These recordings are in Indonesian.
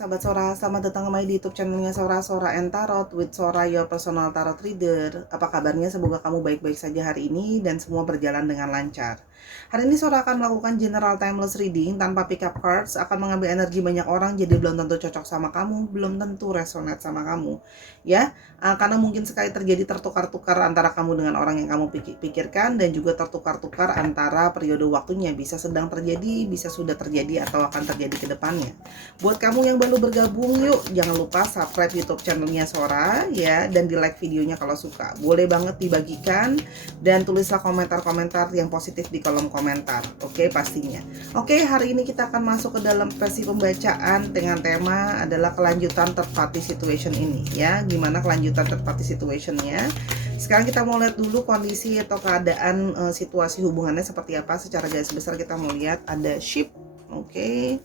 sahabat Sora, selamat datang kembali di YouTube channelnya Sora and Tarot with Sora, your personal tarot reader. Apa kabarnya? Semoga kamu baik-baik saja hari ini dan semua berjalan dengan lancar. Hari ini Sora akan melakukan general timeless reading tanpa pick up cards, akan mengambil energi banyak orang, jadi belum tentu cocok sama kamu, belum tentu resonate sama kamu. Ya, karena mungkin sekali terjadi tertukar-tukar antara kamu dengan orang yang kamu pikirkan, dan juga tertukar-tukar antara periode waktunya, bisa sedang terjadi, bisa sudah terjadi, atau akan terjadi ke depannya. Buat kamu yang baru bergabung, yuk jangan lupa subscribe YouTube channelnya Sora ya, dan di like videonya kalau suka. Boleh banget dibagikan dan tulislah komentar-komentar yang positif di kolom komentar. Oke, pastinya. Oke, hari ini kita akan masuk ke dalam sesi pembacaan dengan tema adalah kelanjutan third party situation ini ya. Gimana kelanjutan third party situationnya? Sekarang kita mau lihat dulu kondisi atau keadaan situasi hubungannya seperti apa. Secara garis besar kita mau lihat ada ship. Oke.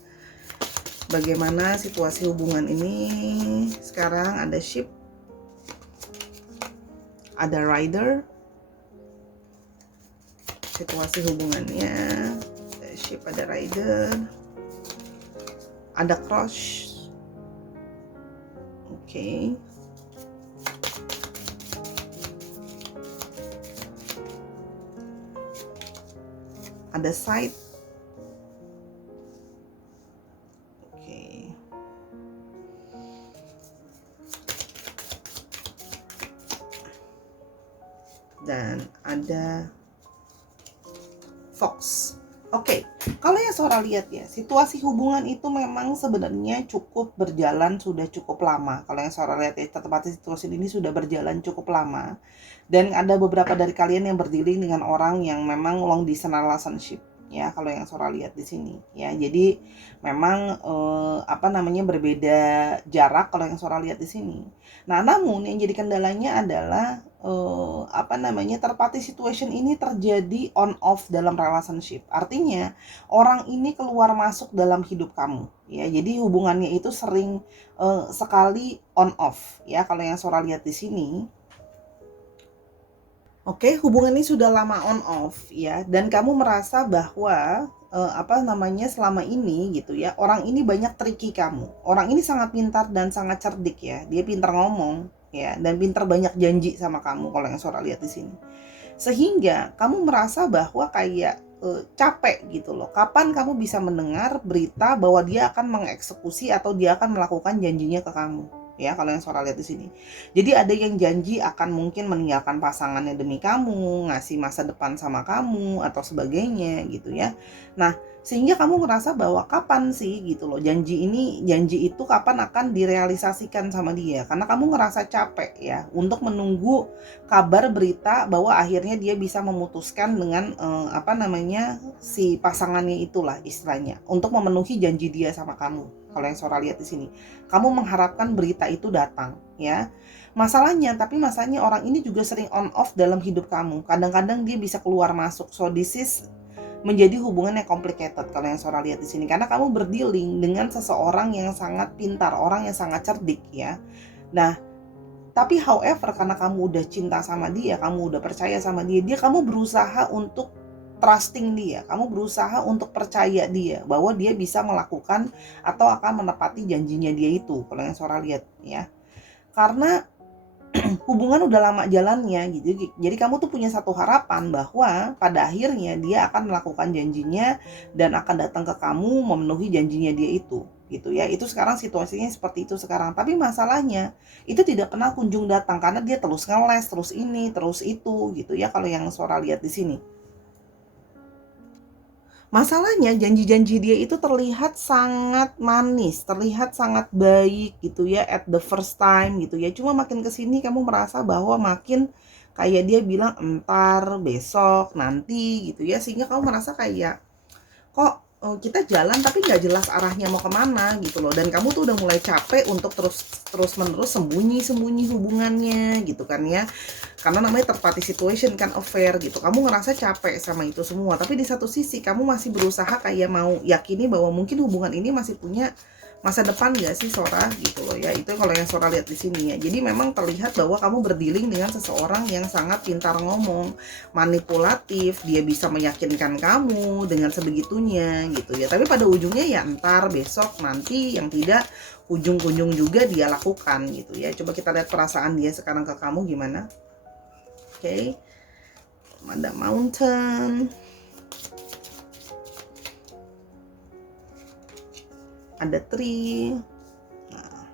Bagaimana situasi hubungan ini sekarang? Ada ship, ada rider, situasi hubungannya ada ship, ada rider, ada cross. Oke. Ada side. Dan ada fox. Oke, kalau yang Sora lihat ya, situasi hubungan itu memang sebenarnya cukup berjalan sudah cukup lama. Kalau yang Sora lihat ya, tepatnya situasi ini sudah berjalan cukup lama. Dan ada beberapa dari kalian yang berdealing dengan orang yang memang long distance relationship ya, kalau yang Sora lihat di sini ya. Jadi memang berbeda jarak kalau yang Sora lihat di sini. Nah, namun yang jadi kendalanya adalah third party situation ini terjadi on off dalam relationship. Artinya orang ini keluar masuk dalam hidup kamu ya. Jadi hubungannya itu sering sekali on off ya, kalau yang Sora lihat di sini. Oke, hubungan ini sudah lama on off ya, dan kamu merasa bahwa selama ini gitu ya, orang ini banyak tricky kamu. Orang ini sangat pintar dan sangat cerdik ya. Dia pintar ngomong ya, dan pintar banyak janji sama kamu kalau yang Sora lihat di sini. Sehingga kamu merasa bahwa kayak capek gitu loh. Kapan kamu bisa mendengar berita bahwa dia akan mengeksekusi atau dia akan melakukan janjinya ke kamu? Ya, kalau yang Sora lihat di sini. Jadi ada yang janji akan mungkin meninggalkan pasangannya demi kamu, ngasih masa depan sama kamu atau sebagainya gitu ya. Nah, sehingga kamu ngerasa bahwa kapan sih gitu loh janji itu kapan akan direalisasikan sama dia, karena kamu ngerasa capek ya untuk menunggu kabar berita bahwa akhirnya dia bisa memutuskan dengan si pasangannya itulah istilahnya, untuk memenuhi janji dia sama kamu. Kalau yang Sora lihat di sini, kamu mengharapkan berita itu datang ya. Masalahnya orang ini juga sering on off dalam hidup kamu. Kadang-kadang dia bisa keluar masuk. So this is menjadi hubungan yang complicated kalau yang Sora lihat di sini, karena kamu berdealing dengan seseorang yang sangat pintar, orang yang sangat cerdik ya. Nah, tapi however, karena kamu udah cinta sama dia, kamu udah percaya sama dia, kamu berusaha untuk trusting dia, kamu berusaha untuk percaya dia bahwa dia bisa melakukan atau akan menepati janjinya dia itu, kalau yang Sora lihat ya. Karena hubungan udah lama jalannya gitu. Jadi kamu tuh punya satu harapan bahwa pada akhirnya dia akan melakukan janjinya dan akan datang ke kamu memenuhi janjinya dia itu gitu ya. Itu sekarang situasinya seperti itu sekarang. Tapi masalahnya itu tidak pernah kunjung datang karena dia terus ngeles, terus ini, terus itu gitu ya, kalau yang Sora lihat di sini. Masalahnya janji-janji dia itu terlihat sangat manis, terlihat sangat baik gitu ya at the first time gitu ya. Cuma makin kesini kamu merasa bahwa makin kayak dia bilang entar, besok, nanti gitu ya. Sehingga kamu merasa kayak kok kita jalan tapi nggak jelas arahnya mau kemana gitu loh. Dan kamu tuh udah mulai capek untuk terus menerus sembunyi hubungannya gitu kan ya. Karena namanya third party situation kan, affair gitu. Kamu ngerasa capek sama itu semua. Tapi di satu sisi kamu masih berusaha kayak mau yakini bahwa mungkin hubungan ini masih punya masa depan nggak sih Sora gitu loh ya. Itu kalau yang Sora lihat di sini ya. Jadi memang terlihat bahwa kamu berdealing dengan seseorang yang sangat pintar ngomong, manipulatif, dia bisa meyakinkan kamu dengan sebegitunya gitu ya. Tapi pada ujungnya ya entar, besok, nanti, yang tidak ujung-ujung juga dia lakukan gitu ya. Coba kita lihat perasaan dia sekarang ke kamu gimana. Oke. Ada mountain, ada tree, nah,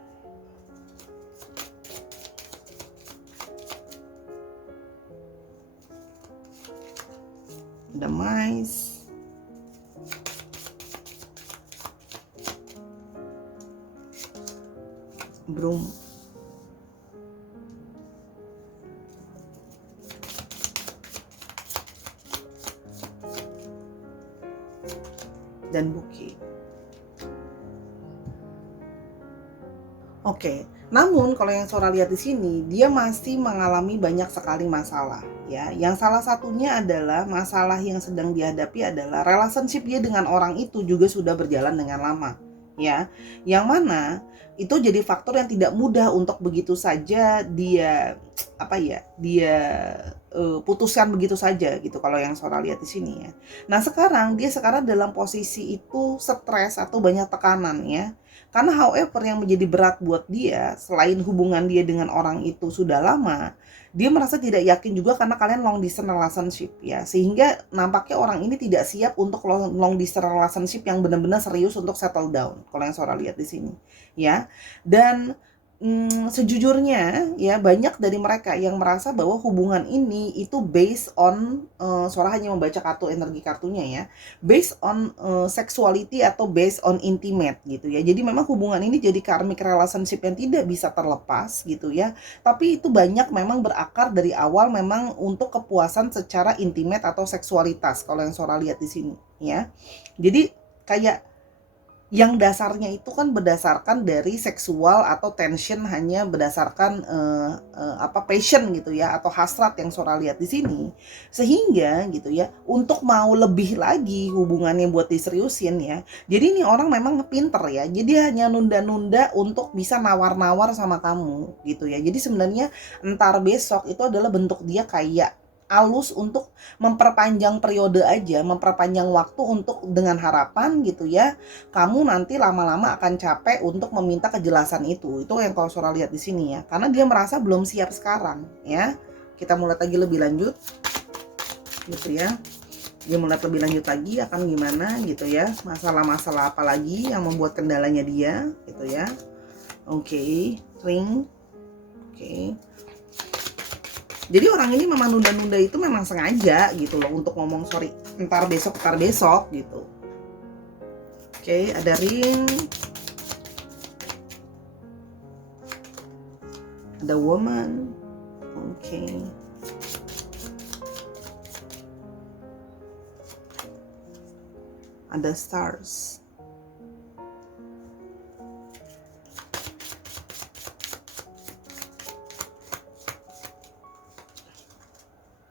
ada mice, broom, dan bukit. Oke, namun kalau yang Sora lihat di sini, dia masih mengalami banyak sekali masalah ya. Yang salah satunya adalah masalah yang sedang dihadapi adalah relationship dia dengan orang itu juga sudah berjalan dengan lama ya. Yang mana itu jadi faktor yang tidak mudah untuk begitu saja dia putuskan begitu saja gitu kalau yang Sora lihat di sini ya. Nah, sekarang dalam posisi itu stres atau banyak tekanan ya. Karena however yang menjadi berat buat dia, selain hubungan dia dengan orang itu sudah lama, dia merasa tidak yakin juga karena kalian long distance relationship ya. Sehingga nampaknya orang ini tidak siap untuk long distance relationship yang benar-benar serius untuk settle down. Kalau yang Sora lihat di sini ya. Dan sejujurnya ya banyak dari mereka yang merasa bahwa hubungan ini itu based on Sora hanya membaca kartu energi kartunya ya, based on sexuality atau based on intimate gitu ya. Jadi memang hubungan ini jadi karmic relationship yang tidak bisa terlepas gitu ya. Tapi itu banyak memang berakar dari awal memang untuk kepuasan secara intimate atau seksualitas kalau yang Sora lihat di sini ya. Jadi kayak yang dasarnya itu kan berdasarkan dari seksual atau tension hanya berdasarkan passion gitu ya atau hasrat yang Sora lihat di sini, sehingga gitu ya untuk mau lebih lagi hubungannya buat diseriusin ya. Jadi ini orang memang pinter ya, jadi hanya nunda-nunda untuk bisa nawar-nawar sama kamu gitu ya. Jadi sebenarnya entar besok itu adalah bentuk dia kayak alus untuk memperpanjang periode aja, memperpanjang waktu untuk dengan harapan gitu ya kamu nanti lama-lama akan capek untuk meminta kejelasan itu. Itu yang kalau Sora lihat di sini ya. Karena dia merasa belum siap sekarang ya. Kita mulai lagi lebih lanjut gitu ya. Dia mulai lebih lanjut lagi akan gimana gitu ya. Masalah-masalah apa lagi yang membuat kendalanya dia gitu ya. Oke, ring. Oke. Jadi orang ini memang nunda-nunda itu memang sengaja gitu loh untuk ngomong sorry entar besok gitu. Oke, ada ring, ada woman, oke, ada stars,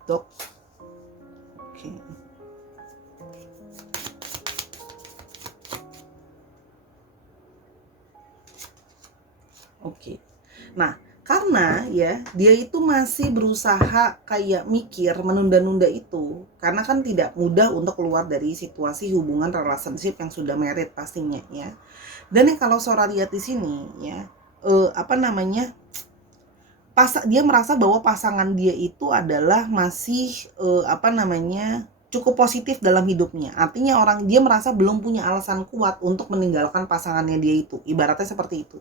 dog, oke. Oke. Nah, karena ya dia itu masih berusaha kayak mikir menunda-nunda itu karena kan tidak mudah untuk keluar dari situasi hubungan relationship yang sudah married pastinya ya. Dan yang kalau Sora lihat di sini ya, dia merasa bahwa pasangan dia itu adalah masih cukup positif dalam hidupnya. Artinya dia merasa belum punya alasan kuat untuk meninggalkan pasangannya dia itu. Ibaratnya seperti itu.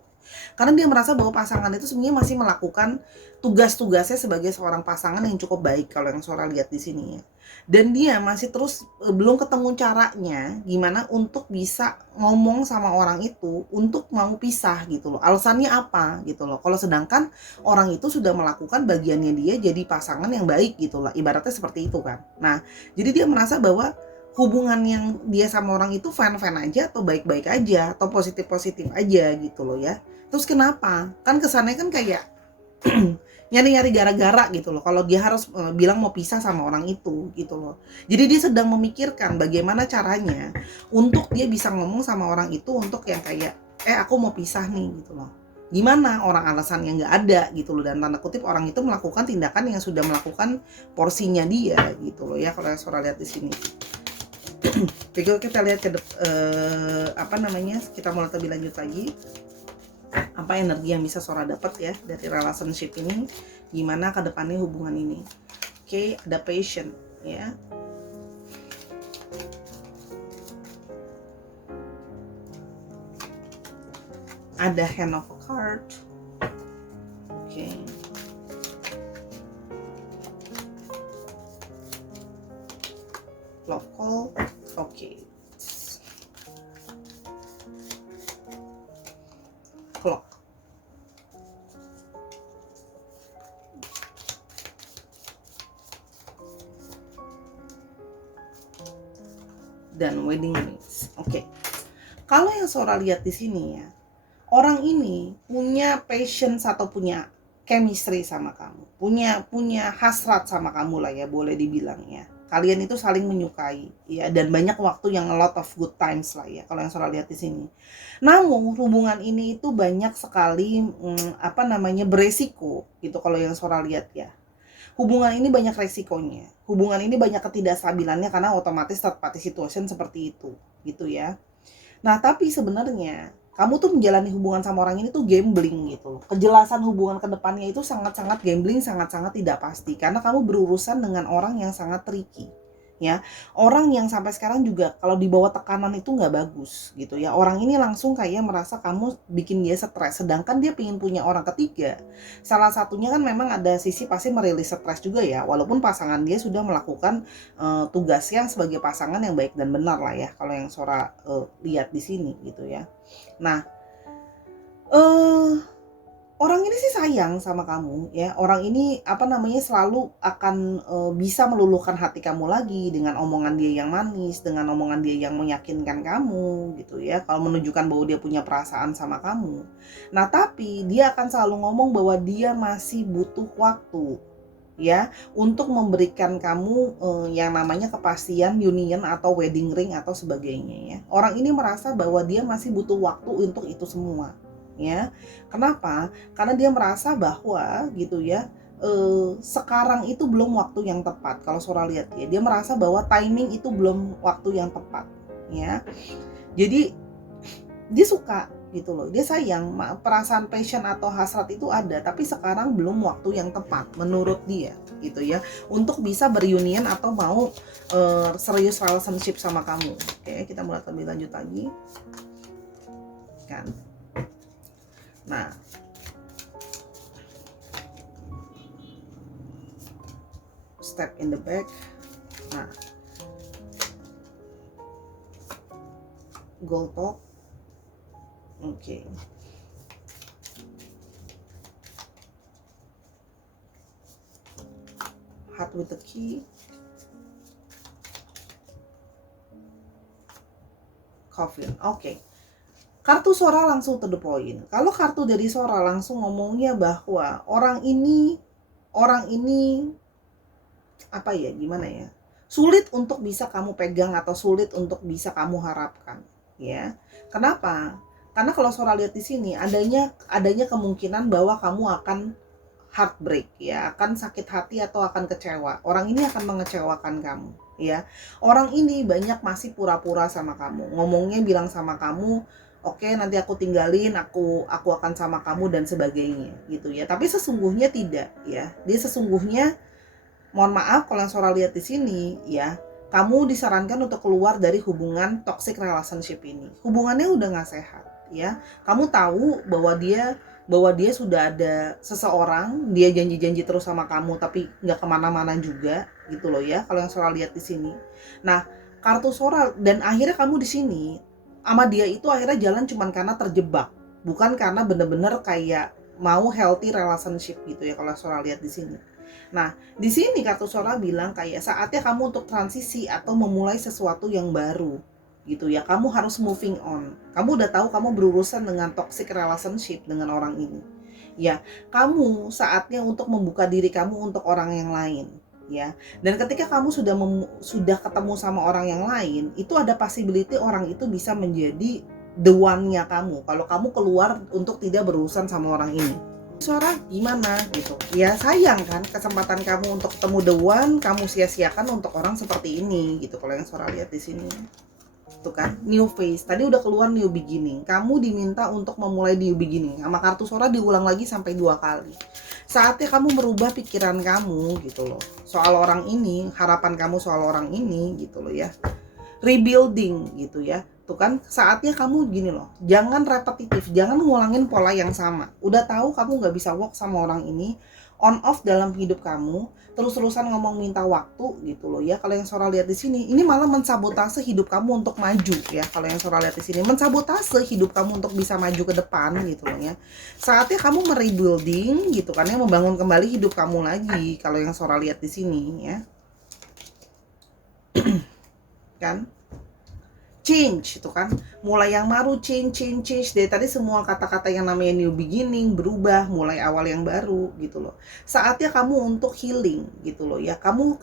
Karena dia merasa bahwa pasangan itu sebenarnya masih melakukan tugas-tugasnya sebagai seorang pasangan yang cukup baik kalau yang Sora lihat di sini ya. Dan dia masih terus belum ketemu caranya gimana untuk bisa ngomong sama orang itu untuk mau pisah gitu loh. Alasannya apa gitu loh. Kalau sedangkan orang itu sudah melakukan bagiannya dia jadi pasangan yang baik gitu lah. Ibaratnya seperti itu kan. Nah, jadi dia merasa bahwa hubungan yang dia sama orang itu fine-fine aja atau baik-baik aja atau positif-positif aja gitu loh ya. Terus kenapa? Kan kesannya kan kayak nyari-nyari gara-gara gitu loh kalau dia harus bilang mau pisah sama orang itu gitu loh. Jadi dia sedang memikirkan bagaimana caranya untuk dia bisa ngomong sama orang itu untuk yang kayak aku mau pisah nih gitu loh. Gimana orang alasannya nggak ada gitu loh, dan tanda kutip orang itu melakukan tindakan yang sudah melakukan porsinya dia gitu loh ya, kalau yang Sora lihat di sini. Oke, kita lihat kita mau lebih lanjut lagi. Apa energi yang bisa Sora dapat ya dari relationship ini, gimana ke depannya hubungan ini. Oke, ada patient ya. Ada hand of a card. Oke. Love call. Oke. Clock. Dan wedding rings. Oke. Kalau yang Sora lihat di sini ya, orang ini punya passion atau punya chemistry sama kamu, punya hasrat sama kamu lah ya, boleh dibilang ya. Kalian itu saling menyukai ya, dan banyak waktu yang a lot of good times lah ya kalau yang Sora lihat di sini. Namun hubungan ini itu banyak sekali beresiko gitu kalau yang Sora lihat ya. Hubungan ini banyak resikonya. Hubungan ini banyak ketidakstabilannya karena otomatis third party situation seperti itu gitu ya. Nah, tapi sebenarnya kamu tuh menjalani hubungan sama orang ini tuh gambling gitu loh. Kejelasan hubungan ke depannya itu sangat-sangat gambling, sangat-sangat tidak pasti. Karena kamu berurusan dengan orang yang sangat tricky. Ya, orang yang sampai sekarang juga kalau dibawa tekanan itu nggak bagus gitu ya. Orang ini langsung kayak merasa kamu bikin dia stres, sedangkan dia pengen punya orang ketiga. Salah satunya kan memang ada sisi pasti merilis stres juga ya, walaupun pasangan dia sudah melakukan tugasnya sebagai pasangan yang baik dan benar lah ya, kalau yang Sora lihat di sini gitu ya. Nah, orang ini sih sayang sama kamu ya. Orang ini selalu akan bisa meluluhkan hati kamu lagi dengan omongan dia yang manis, dengan omongan dia yang meyakinkan kamu gitu ya. Kalau menunjukkan bahwa dia punya perasaan sama kamu. Nah, tapi dia akan selalu ngomong bahwa dia masih butuh waktu ya untuk memberikan kamu yang namanya kepastian union atau wedding ring atau sebagainya ya. Orang ini merasa bahwa dia masih butuh waktu untuk itu semua ya. Kenapa? Karena dia merasa bahwa gitu ya, sekarang itu belum waktu yang tepat. Kalau Sora lihat ya, dia merasa bahwa timing itu belum waktu yang tepat ya. Jadi dia suka gitu loh, dia sayang, perasaan passion atau hasrat itu ada, tapi sekarang belum waktu yang tepat menurut dia gitu ya, untuk bisa berunion atau mau serius relationship sama kamu. Oke, kita mulai lebih lanjut lagi kan. Nah, step in the back. Nah, gold talk. Oke. Heart with the key. Coffin. Oke. Kartu Sora langsung to the point. Kalau kartu dari Sora langsung ngomongnya bahwa orang ini gimana ya? Sulit untuk bisa kamu pegang atau sulit untuk bisa kamu harapkan, ya. Kenapa? Karena kalau Sora lihat di sini adanya kemungkinan bahwa kamu akan heartbreak ya, akan sakit hati atau akan kecewa. Orang ini akan mengecewakan kamu ya. Orang ini banyak masih pura-pura sama kamu. Ngomongnya bilang sama kamu, "Oke, nanti aku tinggalin, aku akan sama kamu," dan sebagainya gitu ya. Tapi sesungguhnya tidak ya. Dia sesungguhnya, mohon maaf kalau yang Sora lihat di sini ya, kamu disarankan untuk keluar dari hubungan toxic relationship ini. Hubungannya udah nggak sehat ya. Kamu tahu bahwa dia sudah ada seseorang, dia janji-janji terus sama kamu tapi nggak kemana-mana juga gitu loh ya, kalau yang Sora lihat di sini. Nah, kartu Sora, dan akhirnya kamu di sini sama dia itu akhirnya jalan cuman karena terjebak, bukan karena bener-bener kayak mau healthy relationship gitu ya, kalau Sora lihat di sini. Nah, di sini kartu Sora bilang kayak saatnya kamu untuk transisi atau memulai sesuatu yang baru gitu ya. Kamu harus moving on. Kamu udah tahu kamu berurusan dengan toxic relationship dengan orang ini. Ya, kamu saatnya untuk membuka diri kamu untuk orang yang lain, ya. Dan ketika kamu sudah ketemu sama orang yang lain, itu ada possibility orang itu bisa menjadi the one-nya kamu, kalau kamu keluar untuk tidak berurusan sama orang ini. Suara gimana gitu ya, sayang kan kesempatan kamu untuk ketemu the one, kamu sia-siakan untuk orang seperti ini gitu. Kalau yang Suara lihat di sini tuh kan, new phase tadi udah keluar, new beginning. Kamu diminta untuk memulai new beginning. Sama kartu Suara diulang lagi sampai 2 kali. Saatnya kamu merubah pikiran kamu gitu loh, soal orang ini, harapan kamu soal orang ini gitu loh ya. Rebuilding gitu ya. Tuh kan, saatnya kamu gini loh, jangan repetitif, jangan ngulangin pola yang sama. Udah tahu kamu nggak bisa work sama orang ini, on off dalam hidup kamu, terus-terusan ngomong minta waktu gitu loh ya. Kalau yang Suara lihat di sini, ini malah mensabotase hidup kamu untuk maju ya. Kalau yang Suara lihat di sini, mensabotase hidup kamu untuk bisa maju ke depan gitu loh ya. Saatnya kamu merebuilding gitu kan ya, membangun kembali hidup kamu lagi. Kalau yang Suara lihat di sini ya. Kan? Change itu kan, mulai yang baru, change. Dari tadi semua kata-kata yang namanya new beginning, berubah, mulai awal yang baru gitu loh. Saatnya kamu untuk healing gitu loh ya. Kamu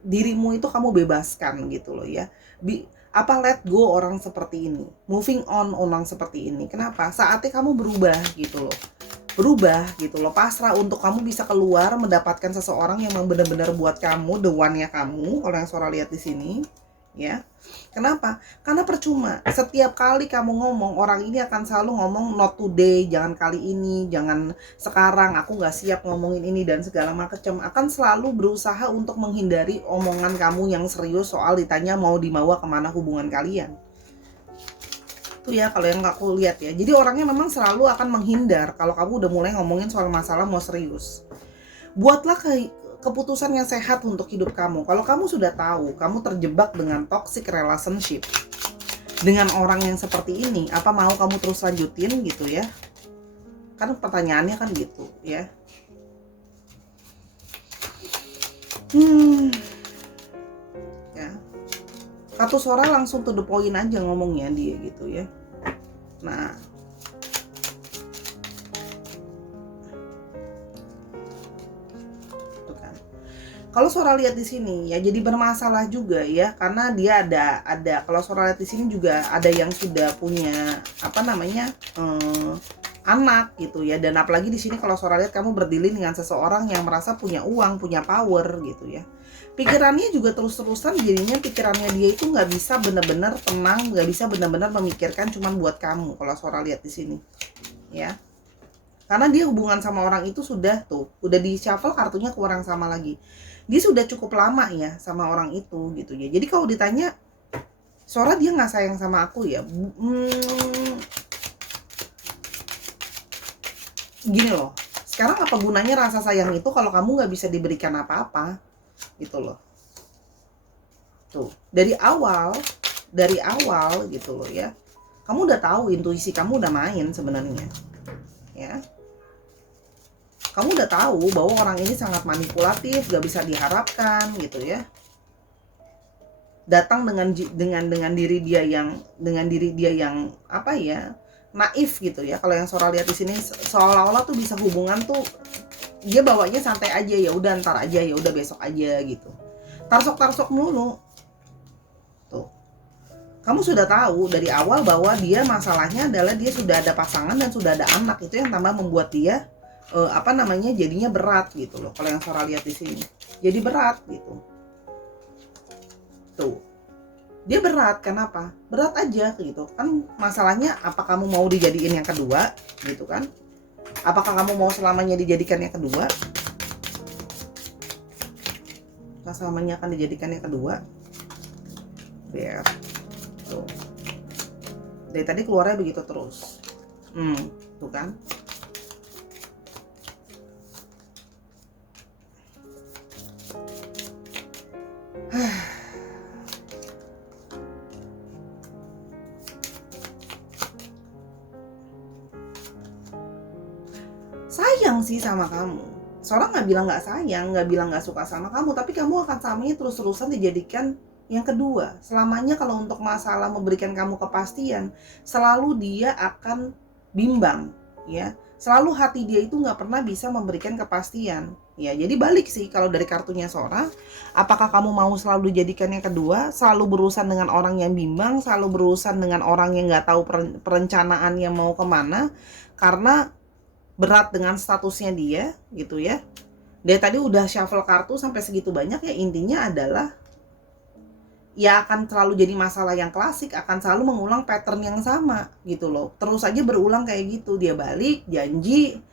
dirimu itu kamu bebaskan gitu loh ya. Let go orang seperti ini, moving on orang seperti ini. Kenapa? Saatnya kamu berubah gitu loh. Berubah gitu loh, pasrah untuk kamu bisa keluar mendapatkan seseorang yang memang benar-benar buat kamu, the one-nya kamu. Kalau yang Suara lihat di sini ya. Kenapa? Karena percuma. Setiap kali kamu ngomong, orang ini akan selalu ngomong not today, jangan kali ini, jangan sekarang, aku nggak siap ngomongin ini dan segala macam. Akan selalu berusaha untuk menghindari omongan kamu yang serius soal ditanya mau dibawa kemana hubungan kalian. Tuh ya, kalau yang aku lihat ya. Jadi orangnya memang selalu akan menghindar kalau kamu udah mulai ngomongin soal masalah mau serius. Buatlah keputusan yang sehat untuk hidup kamu. Kalau kamu sudah tahu kamu terjebak dengan toxic relationship dengan orang yang seperti ini, apa mau kamu terus lanjutin gitu ya? Kan pertanyaannya kan gitu ya. Ya. Kartu Suara langsung to the point aja ngomongnya dia gitu ya. Nah, kalau Suara lihat di sini ya, jadi bermasalah juga ya, karena dia ada kalau Suara lihat di sini juga ada yang sudah punya anak gitu ya. Dan apalagi di sini kalau Suara lihat kamu berdilin dengan seseorang yang merasa punya uang, punya power gitu ya. Pikirannya juga terus-terusan, jadinya pikirannya dia itu nggak bisa benar-benar tenang, nggak bisa benar-benar memikirkan cuman buat kamu. Kalau Suara lihat di sini ya, karena dia hubungan sama orang itu udah di shuffle kartunya ke orang sama lagi. Dia sudah cukup lama ya sama orang itu gitu ya. Jadi kalau ditanya Suara dia nggak sayang sama aku ya, gini loh, sekarang apa gunanya rasa sayang itu kalau kamu nggak bisa diberikan apa-apa gitu loh. Tuh, dari awal gitu loh ya, kamu udah tahu, intuisi kamu udah main sebenarnya ya. Kamu udah tahu bahwa orang ini sangat manipulatif, gak bisa diharapkan gitu ya. Datang dengan diri dia yang apa ya, naif gitu ya. Kalau yang Suara lihat di sini seolah-olah tuh bisa hubungan tuh dia bawanya santai aja, ya udah ntar aja, ya udah besok aja gitu. Tarsok mulu. Tuh. Kamu sudah tahu dari awal bahwa dia masalahnya adalah dia sudah ada pasangan dan sudah ada anak. Itu yang tambah membuat dia jadinya berat gitu loh. Kalau yang Suara lihat di sini jadi berat gitu. Tuh, dia berat. Kenapa? Berat aja gitu kan. Masalahnya apa kamu mau dijadiin yang kedua gitu kan? Apakah kamu mau selamanya dijadikan yang kedua? Selamanya akan dijadikan yang kedua. Biar tuh, dari tadi keluarnya begitu terus. Tuh kan. Sayang sih sama kamu. Suara nggak bilang nggak sayang, nggak bilang nggak suka sama kamu, tapi kamu akan samanya terus-terusan dijadikan yang kedua. Selamanya kalau untuk masalah memberikan kamu kepastian, selalu dia akan bimbang ya. Selalu hati dia itu nggak pernah bisa memberikan kepastian. Ya, jadi balik sih kalau dari kartunya Sora, apakah kamu mau selalu dijadikan yang kedua, selalu berurusan dengan orang yang bimbang, selalu berurusan dengan orang yang nggak tahu perencanaannya mau kemana, karena berat dengan statusnya dia, gitu ya. Dia tadi udah shuffle kartu sampai segitu banyak, ya intinya adalah ya akan selalu jadi masalah yang klasik, akan selalu mengulang pattern yang sama gitu loh. Terus aja berulang kayak gitu, dia balik, janji,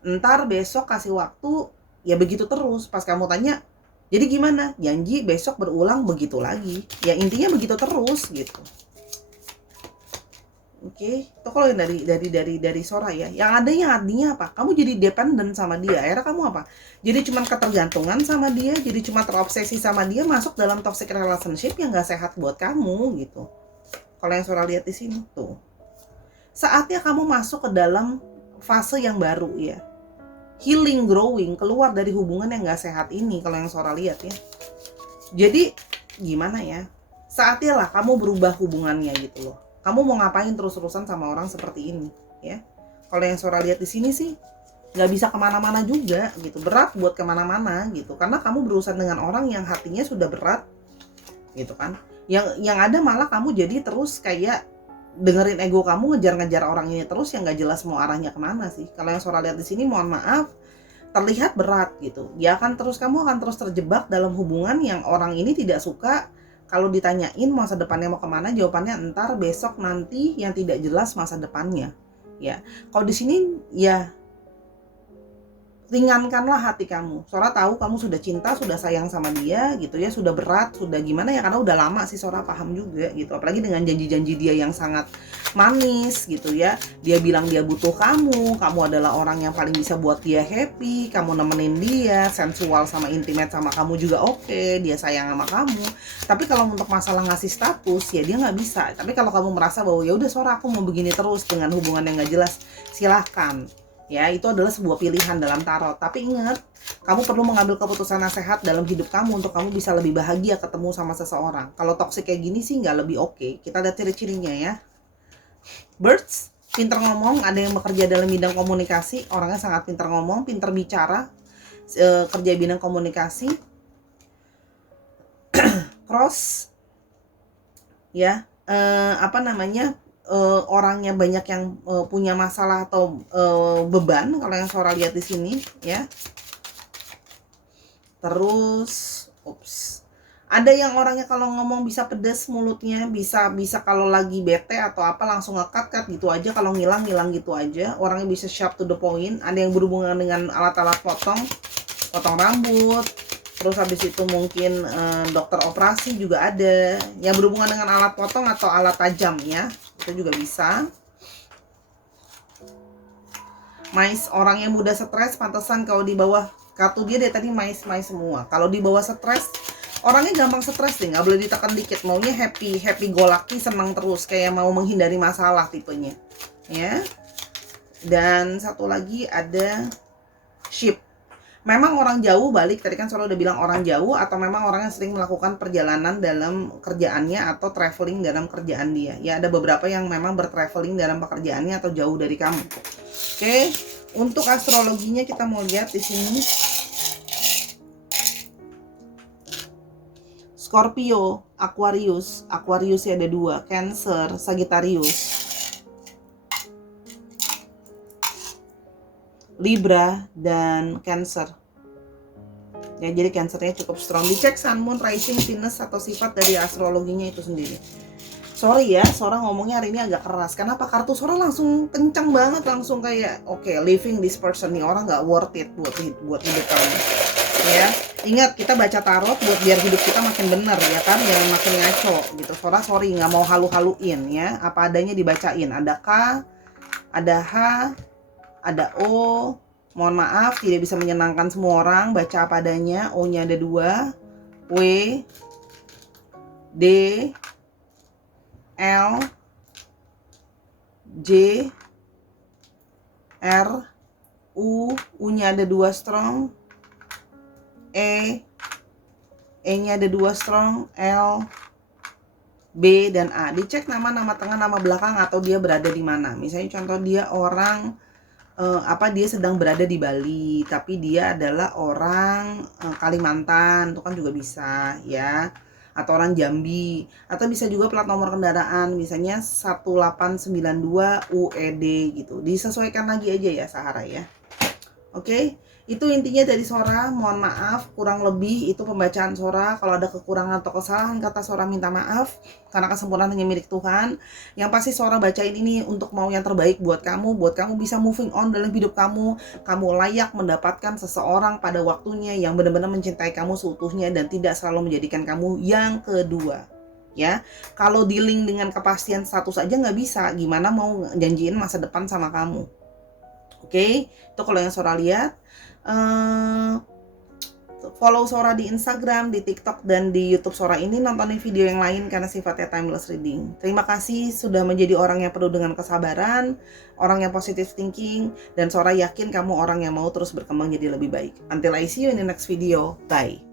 entar besok kasih waktu, ya begitu terus. Pas kamu tanya, jadi gimana? Janji, besok berulang, begitu lagi. Ya intinya begitu terus gitu. Oke, itu kalau yang dari Sora ya. Yang adanya artinya apa? Kamu jadi dependen sama dia. Akhirnya kamu apa? Jadi cuma ketergantungan sama dia, jadi cuma terobsesi sama dia, masuk dalam toxic relationship yang gak sehat buat kamu gitu. Kalau yang Sora lihat di sini tuh. Saatnya kamu masuk ke dalam fase yang baru ya. Healing, growing, keluar dari hubungan yang gak sehat ini kalau yang Sora lihat ya. Jadi gimana ya? Saatnya lah kamu berubah hubungannya gitu loh. Kamu mau ngapain terus-terusan sama orang seperti ini ya? Kalau yang Sora lihat di sini sih nggak bisa kemana-mana juga gitu, berat buat kemana-mana gitu, karena kamu berurusan dengan orang yang hatinya sudah berat gitu kan. Yang ada malah kamu jadi terus kayak dengerin ego kamu ngejar-ngejar orang ini terus yang nggak jelas mau arahnya kemana sih. Kalau yang Sora lihat di sini, mohon maaf, terlihat berat gitu. Kamu akan terus terjebak dalam hubungan yang orang ini tidak suka. Kalau ditanyain masa depannya mau kemana, jawabannya entar, besok, nanti, yang tidak jelas masa depannya. Ya, kalau di sini ya ringankanlah hati kamu. Sora tahu kamu sudah cinta, sudah sayang sama dia gitu ya, sudah berat, sudah gimana ya, karena udah lama sih Sora paham juga gitu. Apalagi dengan janji-janji dia yang sangat manis gitu ya. Dia bilang dia butuh kamu adalah orang yang paling bisa buat dia happy, kamu nemenin dia, sensual sama intimate sama kamu juga oke, dia sayang sama kamu. Tapi kalau untuk masalah ngasih status ya dia nggak bisa. Tapi kalau kamu merasa bahwa ya udah Sora, aku mau begini terus dengan hubungan yang nggak jelas, silahkan. Ya, itu adalah sebuah pilihan dalam tarot. Tapi ingat, kamu perlu mengambil keputusan yang sehat dalam hidup kamu untuk kamu bisa lebih bahagia ketemu sama seseorang. Kalau toxic kayak gini sih nggak lebih oke. Kita lihat ciri-cirinya ya. Birds, pinter ngomong, ada yang bekerja dalam bidang komunikasi, orangnya sangat pinter ngomong, pinter bicara, kerja bidang komunikasi. Cross, ya, orangnya banyak yang punya masalah atau beban kalau yang Sora lihat di sini ya. Terus ada yang orangnya kalau ngomong bisa pedes mulutnya, bisa kalau lagi bete atau apa langsung ngekat gitu aja, kalau ngilang gitu aja. Orangnya bisa sharp to the point. Ada yang berhubungan dengan alat-alat potong rambut. Terus habis itu mungkin dokter operasi juga ada. Yang berhubungan dengan alat potong atau alat tajam ya, itu juga bisa. Mais, orang yang mudah stres, pantesan kalau di bawah kartu dia tadi mais semua. Kalau di bawah stres, orangnya gampang stres deh, nggak boleh ditekan dikit. Maunya happy go lucky, senang terus, kayak mau menghindari masalah tipenya ya. Dan satu lagi ada ship. Memang orang jauh balik, tadi kan Sora udah bilang orang jauh, atau memang orang yang sering melakukan perjalanan dalam kerjaannya atau traveling dalam kerjaan dia. Ya, ada beberapa yang memang bertraveling dalam pekerjaannya atau jauh dari kamu. Oke, untuk astrologinya kita mau lihat di sini. Scorpio, Aquarius ya ada 2, Cancer, Sagittarius, Libra dan Cancer. Ya, jadi Cancernya cukup strong. Dicek Sun, Moon, Rising, Venus atau sifat dari astrologinya itu sendiri. Sorry ya, Sora ngomongnya hari ini agak keras. Kenapa? Kartu Sora langsung kencang banget, langsung kayak oke, leaving this person nih, orang nggak worth it buat hidup kamu. Ya, ingat kita baca tarot buat biar hidup kita makin bener ya kan, jangan makin ngaco gitu. Sora sorry nggak mau halu-haluin ya, apa adanya dibacain. Ada K, ada H, ada O, mohon maaf tidak bisa menyenangkan semua orang, baca apa adanya. O-nya ada 2, W, D, L, J, R, U-nya ada 2 strong, E-nya ada 2 strong, L, B, dan A. Dicek nama tengah, nama belakang atau dia berada di mana. Misalnya contoh dia orang dia sedang berada di Bali, tapi dia adalah orang Kalimantan, itu kan juga bisa ya. Atau orang Jambi, atau bisa juga plat nomor kendaraan, misalnya 1892 UED gitu. Disesuaikan lagi aja ya Sahara ya. Oke, itu intinya dari Sora. Mohon maaf, kurang lebih itu pembacaan Sora. Kalau ada kekurangan atau kesalahan kata Sora, minta maaf, karena kesempurnaan hanya milik Tuhan. Yang pasti Sora bacain ini untuk mau yang terbaik buat kamu bisa moving on dalam hidup kamu. Kamu layak mendapatkan seseorang pada waktunya yang benar-benar mencintai kamu seutuhnya dan tidak selalu menjadikan kamu yang kedua. Ya, kalau dealing dengan kepastian status aja nggak bisa, gimana mau janjiin masa depan sama kamu? Oke, itu kalau yang Sora lihat. Follow Sora di Instagram, di TikTok, dan di YouTube Sora ini. Nontonin video yang lain karena sifatnya timeless reading. Terima kasih sudah menjadi orang yang penuh dengan kesabaran, orang yang positive thinking, dan Sora yakin kamu orang yang mau terus berkembang jadi lebih baik. Until I see you in the next video. Bye.